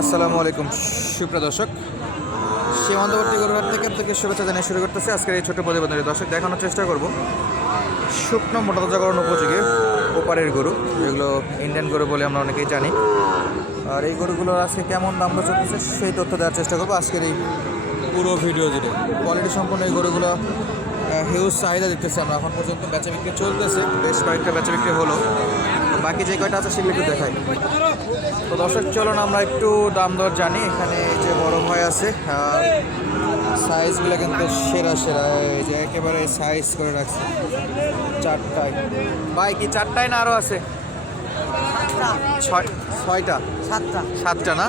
আসসালামু আলাইকুম। সুপ্রিয় দর্শক, সীমান্তবর্তী গরুহাট থেকে আপনাকে শুভেচ্ছা জানিয়ে শুরু করতেছে আজকের এই ছোট প্রতিবেদনের। দর্শক, দেখানোর চেষ্টা করব। শুকনো মোটাতাজাকরণ উপযোগী ওপারের গরু যেগুলো ইন্ডিয়ান গরু বলে আমরা অনেকেই জানি। আর এই গরুগুলোর আজকে কেমন দাম চলতেছে সেই তথ্য দেওয়ার চেষ্টা করব। আজকের এই পুরো ভিডিও জুড়ে। কোয়ালিটি সম্পন্ন এই গরুগুলো হিউজ চাহিদা দিতেছে আমরা। এখন পর্যন্ত বেচা বিক্রি চলতেছে। বেশ কয়েকটা বেচা বিক্রি হলো। বাকি যে কয়টা আছে সেগুলো একটু দেখাই। তো দর্শক চলুন আমরা একটু দাম দর জানি। এখানে যে বড় ভাই আছে সাইজগুলো কিন্তু সেরা সেরা। এই যে একেবারে সাইজ করে রাখছে। চারটায়। ভাই কি চারটায় না আরও আছে? ছয় ছয়টা? সাতটা। সাতটা না?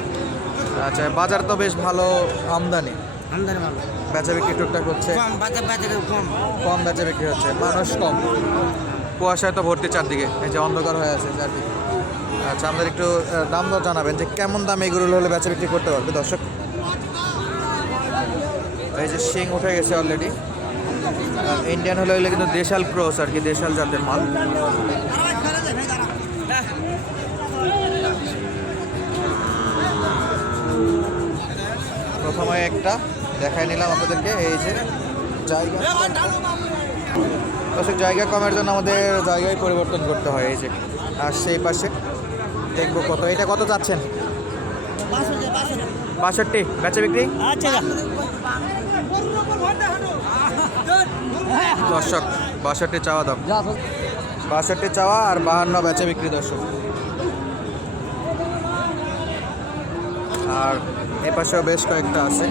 আচ্ছা বাজার তো বেশ ভালো আমদানি। আমদানি ভালো। বেচা বিক্রি টুকটাক হচ্ছে। কম বেচা বিক্রি হচ্ছে। মানুষ কম। কুয়াশায় তো ভর্তি চারদিকে। এই যে অন্ধকার হয়ে আছে চারদিকে। আচ্ছা আমাদের একটু দাম দর জানাবেন যে কেমন দাম এইগুলো হলে বেচা বিক্রি করতে পারবে দর্শক? এই যে শিং উঠে গেছে অলরেডি ইন্ডিয়ান হলে হলে কিন্তু দেশাল ক্রস আর কি, দেশাল জাতের মাল। প্রথমে একটা দেখাই নিলাম আপনাদেরকে, এই যে জায়গা। দর্শক জায়গা কমের জন্য আমাদের জায়গায় পরিবর্তন করতে হয় এই যে আর সেই পাশে দেখব কত। এটা কত চাচ্ছেন? বাষট্টি। বেচা বিক্রি? আচ্ছা। দর্শক বাষট্টি চাওয়া দাম। বাষট্টি চাওয়া আর বাহান্ন বেচা বিক্রি দর্শক। আর এ পাশেও বেশ কয়েকটা আছে।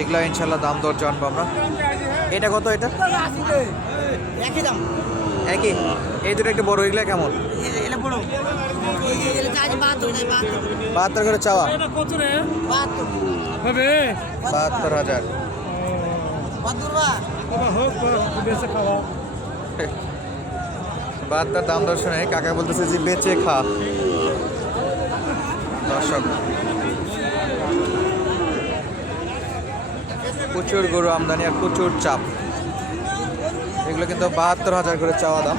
এগুলো ইনশাল্লাহ দাম দর জানব আমরা। এটা কত এটা? একই দাম। একই? এই দুটো একটু বড় এগুলো কেমন? বাহাত্তর করে চাওয়া। বাহাত্তর। হাজার। বাহাত্তর দাম দর্শনে শুনে কাকা বলতেছে যে বেচে খা। দর্শক প্রচুর গরু আমদানি আর প্রচুর চাপ। এগুলো কিন্তু বাহাত্তর হাজার করে চাওয়া দাম।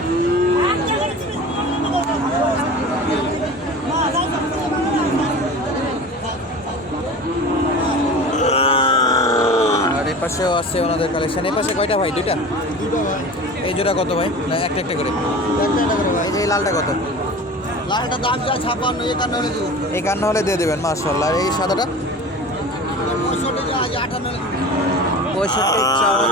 আর এ পাশেও আছে ওনাদের কালেকশন এই পাশে কয়টা ভাই? দুইটা? এই জোড়া কত ভাই? না, একটা একটা করে। এই লালটা কত? লালটা দাম যা ছাপান্ন একান্ন হলে একান্ন দিয়ে দেবেন মার্শাল্লাহ আর এই সাদাটা? আটান্ন পঁয়ষট্টি চাওয়া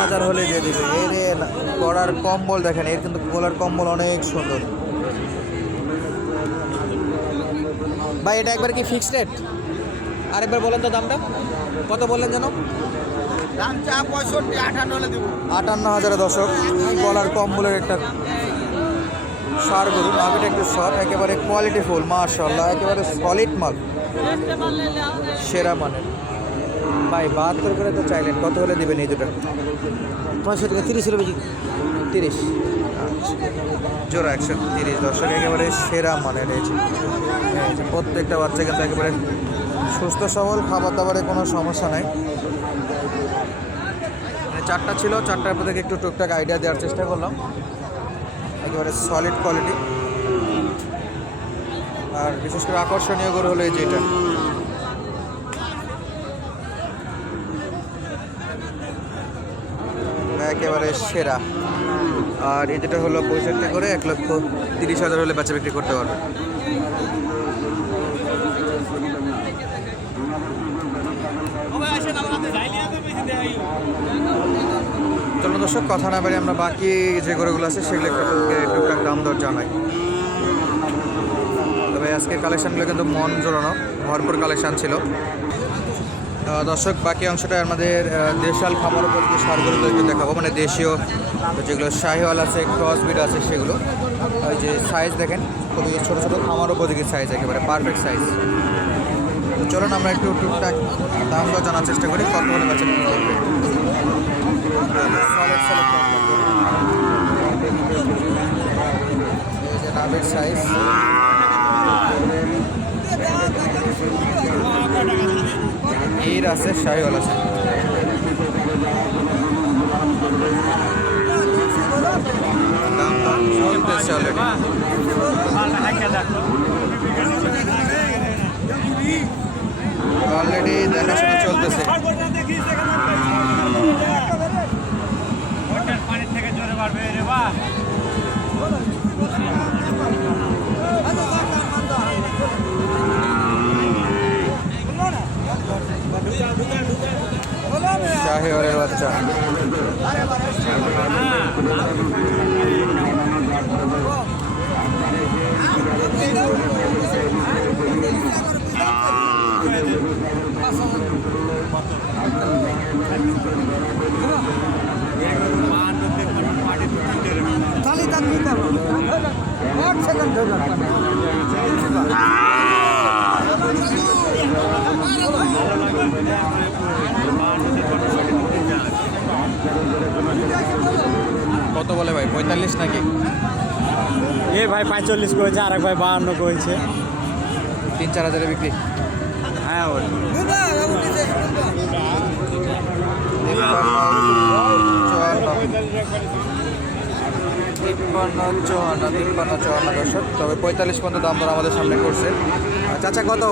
হাজার হলে দিয়ে দেবে। এর গড়ার কম্বল দেখেন এর কিন্তু গলার কম্বল অনেক সুন্দর। ভাই এটা একবার কি ফিক্সড রেট আরেকবার বলেন তো দামটা। কত বললেন যেন? দাম চা পঁয়ষট্টি আটান্ন হলে দেবো। আটান্ন হাজারে দশক গলার কম্বলের একটা সার গরু নাভিটা একটু শর্ট একেবারে কোয়ালিটি ফুল মাশাল্লাহ একেবারে সলিড মাল। সেরা মানের। ভাই বাহাত্তর করে তো চাইলেন কত হলে দেবেন এই দুটো? পঁয়ষট্টি তিরিশ হলে বেশি। তিরিশ। জোড়া একশো তিরিশ দর্শক একেবারে সেরা মানের এই যে এই যে প্রত্যেকটা বাচ্চা কিন্তু একেবারে সুস্থ সবল খাবার দাবারে কোনো সমস্যা নাই। মানে চারটা ছিল চারটার প্রতি একটু টুকটাক আইডিয়া দেওয়ার চেষ্টা করলাম। একেবারে সলিড কোয়ালিটি আর বিশেষ করে আকর্ষণীয় গরু হলো এই যে একেবারে সেরা। আর এই যেটা হলো পঁয়ষট্টি করে, এক লক্ষ তিরিশ হাজার হলে বেচা বিক্রি করতে পারবে। চলো দর্শক, কথা না বাড়ি আমরা বাকি যে গরুগুলো আছে, সেগুলো একটু টুক- টুকটাক দাম দর জানাই। তবে আজকের কালেকশানগুলো কিন্তু মন জোড়ানো, ভরপুর কালেকশান ছিল। দর্শক বাকি অংশটা আমাদের দেশাল খামার উপযোগী সারগুলো দেখাবো। মানে দেশীয় যেগুলো শাহিওয়াল আছে ক্রস বিড আছে সেগুলো। ওই যে সাইজ দেখেন খুবই ছোটো ছোটো খামার উপযোগী সাইজ একেবারে পারফেক্ট সাইজ তো চলুন আমরা একটু টুকটাক দাম দর জানার চেষ্টা করি কত হলে বেচা বিক্রি করবে। Solid, solid দাম দর। এই যে নাভের সাইজ এর আছে শাহিওয়াল আছে। অলরেডি দেখাশোনা চলতেছে। শাহিওয়ারের বাচ্চা। খালি তার নিতে হবে এক সেকেন্ড ধরে রাখবেন কত বলে ভাই পঁয়তাল্লিশ নাকি? এ ভাই পঁয়তাল্লিশ করেছে আর এক ভাই বাহান্ন করেছে। তিন চার হাজারে বিক্রি? হ্যাঁ ওই। তিপ্পান্ন চুয়ান্ন তিপ্পান্ন চুয়ান্ন দশক তবে পঁয়তাল্লিশ পর্যন্ত দাম দর আমাদের সামনে করছে। চাচা কত?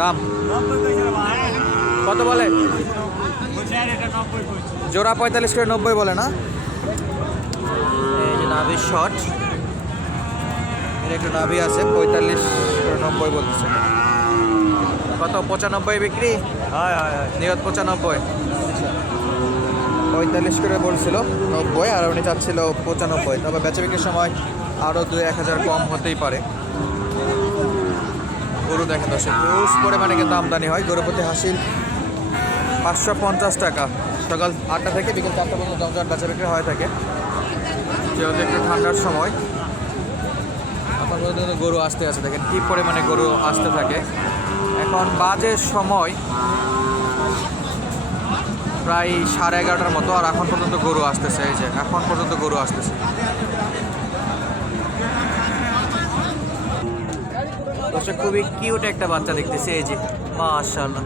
দাম? কত বলে? জোড়া পঁয়তাল্লিশ করে নব্বই বলে না? নাভির শট। এর একটু নাভি আছে পঁয়তাল্লিশ নব্বই বলতেছে। কত? পঁচানব্বই বিক্রি? হয় হয় হয়। নিয়ত পঁচানব্বই। পঁয়তাল্লিশ করে বলছিল নব্বই আর উনি চাচ্ছিল পঁচানব্বই। তবে বেচা বিক্রির সময় আরও দু এক হাজার কম হতেই পারে। গরু দেখা দশে হিউজ পরিমাণে কিন্তু আমদানি হয়। গরু প্রতি হাসিল পাঁচশো পঞ্চাশ টাকা। সকাল আটটা থেকে বিকেল চারটা পর্যন্ত জমজমাট বেচা বিক্রি হয়ে থাকে। যেহেতু একটু ঠান্ডার সময়। মধ্যে গরু আসতে আছে, দেখেন কী পরিমাণে গরু আসতে থাকে। এখন বাজে সময়, প্রায় সাড়ে এগারোটার মতো, আর এখন পর্যন্ত গরু আসতেছে, এই যে, এখন পর্যন্ত গরু আসতেছে। খুবই কিউট একটা বাচ্চা দেখতেছি, এই যে, মাশাআল্লাহ।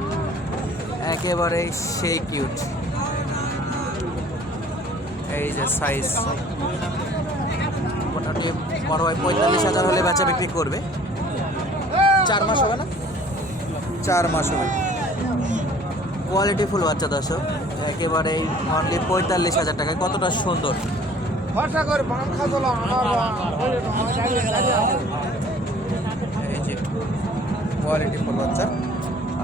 একেবারে সেই কিউট এই যে সাইজ মোটামুটি বড় ভাই পঁয়তাল্লিশ হাজার হলে বেচা বিক্রি করবে। চার মাস হবে না? চার মাস হবে। কোয়ালিটি ফুল বাচ্চা দর্শক একেবারে অনলি পঁয়তাল্লিশ হাজার টাকায়। কতটা সুন্দর। এই যে কোয়ালিটি ফুল বাচ্চা।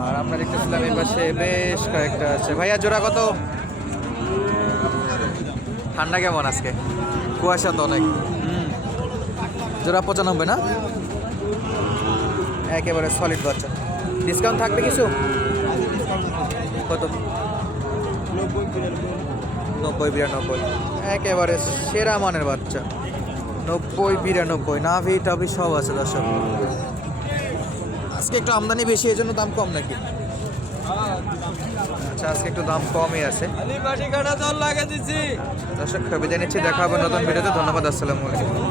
আর আমরা দেখতেছিলাম এই পাশে বেশ কয়েকটা আছে। ভাইয়া জোড়া কত? ঠান্ডা কেমন আজকে? কুয়াশা তো অনেক। জোড়া পঁচানব্বই না? একেবারে সলিড বাচ্চা। ডিসকাউন্ট থাকবে কিছু? কত? নব্বই, বিরানব্বই। একেবারে সেরা মানের বাচ্চা। নব্বই, বিরানব্বই। নাভি, টাভি সব আছে দর্শক। আজকে একটু আমদানি বেশি এই জন্য দাম কম নাকি? আচ্ছা আজকে একটু দাম কমই আছে। দর্শক বিদায় নিচ্ছি দেখা হবে নতুন ভিডিওতে। ধন্যবাদ আসসালামু আলাইকুম।